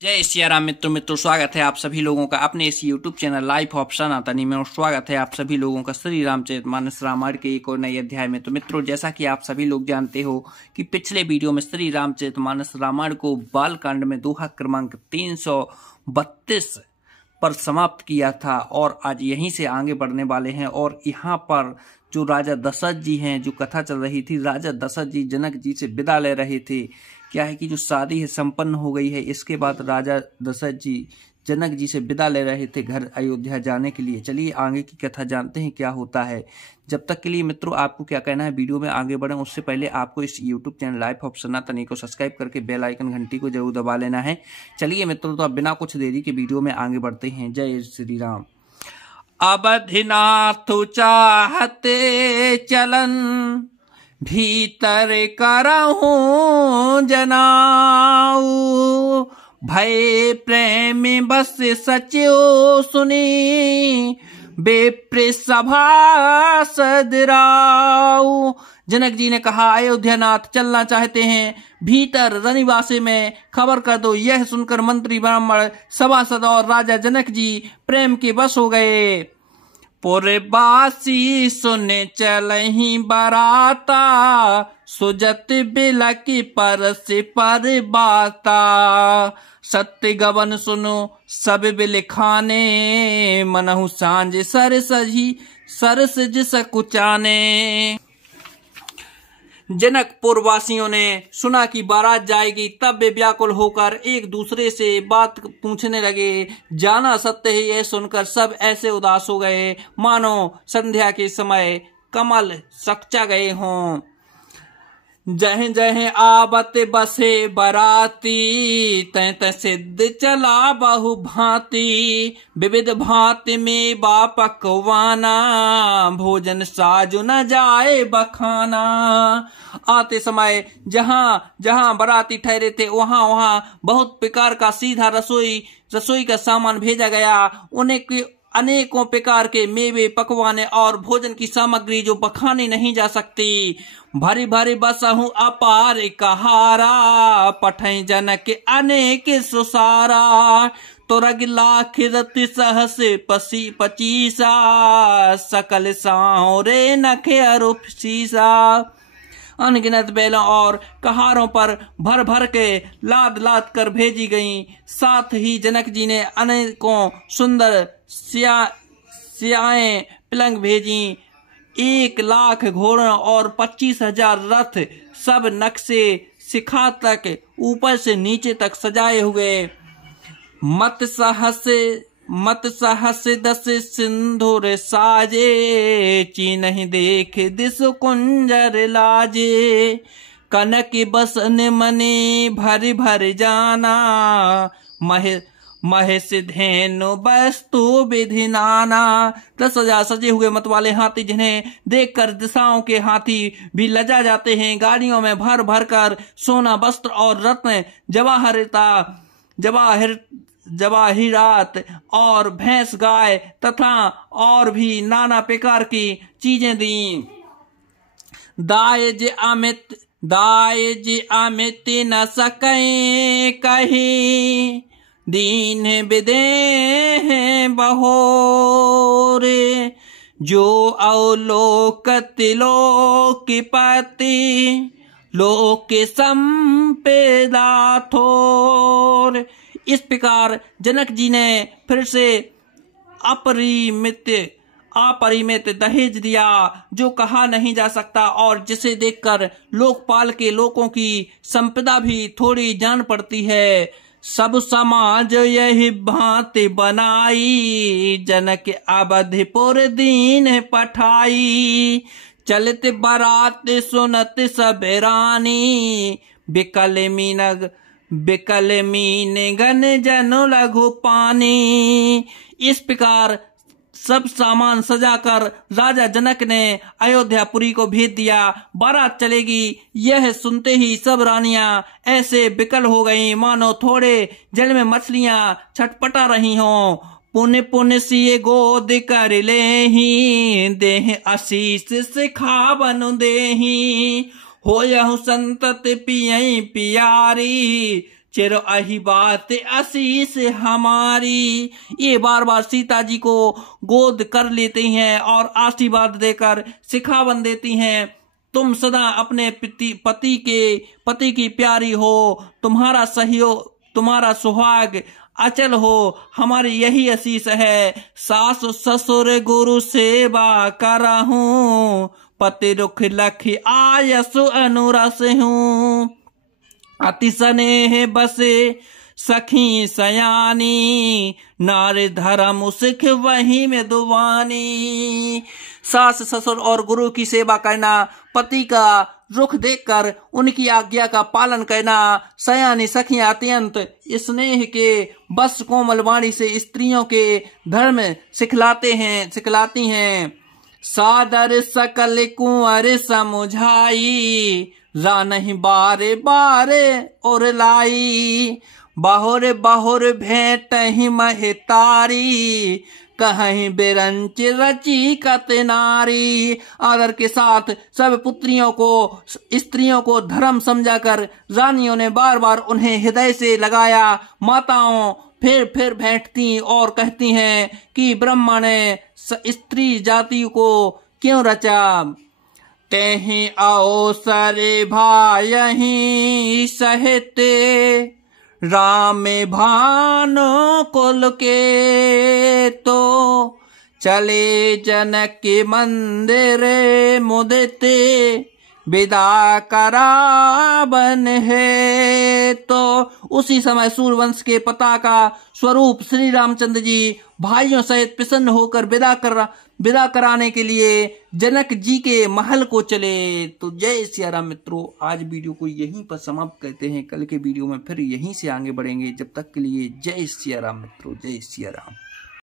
जय सिया राम मित्रों स्वागत है आप सभी लोगों का अपने इस YouTube चैनल लाइफ ऑफ सनातनी में। और स्वागत है आप सभी लोगों का श्री रामचरितमानस रामायण के एक और नए अध्याय में। तो मित्रों, जैसा कि आप सभी लोग जानते हो कि पिछले वीडियो में श्री रामचरितमानस रामायण को बाल कांड में दोहा क्रमांक 332 पर समाप्त किया था और आज यहीं से आगे बढ़ने वाले हैं। और यहाँ पर जो राजा दशरथ जी हैं, जो कथा चल रही थी, राजा दशरथ जी जनक जी से विदा ले रहे थे। क्या है कि जो शादी है संपन्न हो गई है, इसके बाद राजा दशरथ जी जनक जी से विदा ले रहे थे घर अयोध्या जाने के लिए। चलिए आगे की कथा जानते हैं क्या होता है। जब तक के लिए मित्रों आपको क्या कहना है, वीडियो में आगे बढ़ें उससे पहले आपको इस YouTube चैनल लाइफ ऑफ सनातनी को सब्सक्राइब करके बेल आइकन घंटी को जरूर दबा लेना है। चलिए मित्रों, तो अब बिना कुछ देरी के वीडियो में आगे बढ़ते हैं। जय श्री राम। अवधिनाथ चाहते चलन भीतर करहूं जनाऊ, भय प्रेम बस सचिव सुनी बेप्र सभा सदराऊ। जनक जी ने कहा, अयोध्यानाथ चलना चाहते हैं, भीतर रनिवासी में खबर कर दो। यह सुनकर मंत्री ब्राह्मण सभासद और राजा जनक जी प्रेम के बस हो गए। पुरबासी सुने चलहि बराता, सुजत बिलक परस पर बाता। सत्य गवन सुनो सब बिल खाने, मनहु सांझ सरस जिस कुचाने। जनकपुर वासियों ने सुना कि बारात जाएगी, तब वे व्याकुल होकर एक दूसरे से बात पूछने लगे। जाना सत्य है, यह सुनकर सब ऐसे उदास हो गए मानो संध्या के समय कमल सकचा गए हों। जह जह आवत बसे बराती, तय तय सिद्ध चला बहु भांति। विविध भांति में बापकवाना, भोजन साजु न जाए बखाना। आते समय जहां जहां बराती ठहरे थे वहां वहां बहुत प्रकार का सीधा रसोई का सामान भेजा गया। उन्हें अनेकों प्रकार के मेवे पकवाने और भोजन की सामग्री जो बखानी नहीं जा सकती। भरी भरी बसहु अपार कहारा, पठै जनक अनेक सुसारा। तुरग लाख रति सहस पचीसा, सकल सारे नखे अरूप सीसा। अनगिनत बैलों और कहारों पर भर भर के लाद लाद कर भेजी गईं। साथ ही जनक जी ने अनेकों सुंदर सियाएं पलंग भेजी। 1,00,000 घोड़ों और 25,000 रथ, सब नक्शे शिखा तक ऊपर से नीचे तक सजाए हुए। मत सहस दस सिंधुर साजे, चीन्ह देख दिस कुंजर लाजे। कनक बसन मने भर भर जाना, महेश धेनु वस्तु विधि नाना। 10,000 सजे हुए मतवाले हाथी, जिन्हें देखकर दिशाओं के हाथी भी लजा जाते हैं। गाड़ियों में भर भर कर सोना वस्त्र और रत्न जवाहिरात और भैंस गाय तथा और भी नाना प्रकार की चीजें दी। दायज अमित न सके कही, दीन विदे बहोरे। जो अवलोक तिलोकपति, लोक संपेदा थोर। इस प्रकार जनक जी ने फिर से अपरिमित दहेज दिया, जो कहा नहीं जा सकता और जिसे देखकर लोकपाल के लोगों की संपदा भी थोड़ी जान पड़ती है। सब समाज यही भांति बनाई, जनक अवधिपुर दीन पठाई। चलित बारात सुनत सब रानी, बिकल मीन गन जनु लघु पानी। इस प्रकार सब सामान सजाकर राजा जनक ने अयोध्यापुरी को भेज दिया। बारात चलेगी, यह सुनते ही सब रानियां ऐसे विकल हो गईं मानो थोड़े जल में मछलियां छटपटा रही हों। पुण्य पुण्य सिए गोद कर लेहि, देह आशीष सिखावन देहि। होयहु संतत पियई पियारी, चिर अही बात आशीष हमारी। ये बार बार सीता जी को गोद कर लेती हैं और आशीर्वाद देकर शिखावन देती हैं, तुम सदा अपने पति की प्यारी हो, तुम्हारा सहयोग तुम्हारा सुहाग अचल हो, हमारी यही आशीष है। सास ससुर गुरु सेवा करहूं, पति रुख लख आयसु अनुरस हूँ। अति स्नेह बसे सखी सयानी, नारी धर्म सिख वही में दुवानी। सास ससुर और गुरु की सेवा करना, पति का रुख देखकर उनकी आज्ञा का पालन करना, सयानी सखियां अत्यंत स्नेह के बस कोमल वाणी से स्त्रियों के धर्म सिखलाती हैं। सादर सकल कुंवर समझाई, रानहि बारे बारे और लाई। बाहुर बाहुर भेंट ही महतारी, कहीं बेरंच रची कत नारी। आदर के साथ सब स्त्रियों को धर्म समझाकर रानियों ने बार बार उन्हें हृदय से लगाया। माताओं फिर भेंटती और कहती हैं कि ब्रह्मा ने स्त्री जाति को क्यों रचा। तेहि अवसर भायहि सहिते, राम भानु कुल के तो। चले जनक मंदिर मुदिते, विदा करावन है तो। उसी समय सूर्यवंश के पताका स्वरूप श्री रामचंद्र जी भाइयों सहित प्रसन्न होकर विदा कराने के लिए जनक जी के महल को चले। तो जय सिया राम मित्रों, आज वीडियो को यहीं पर समाप्त करते हैं। कल के वीडियो में फिर यहीं से आगे बढ़ेंगे। जब तक के लिए जय सिया राम मित्रों, जय सिया राम।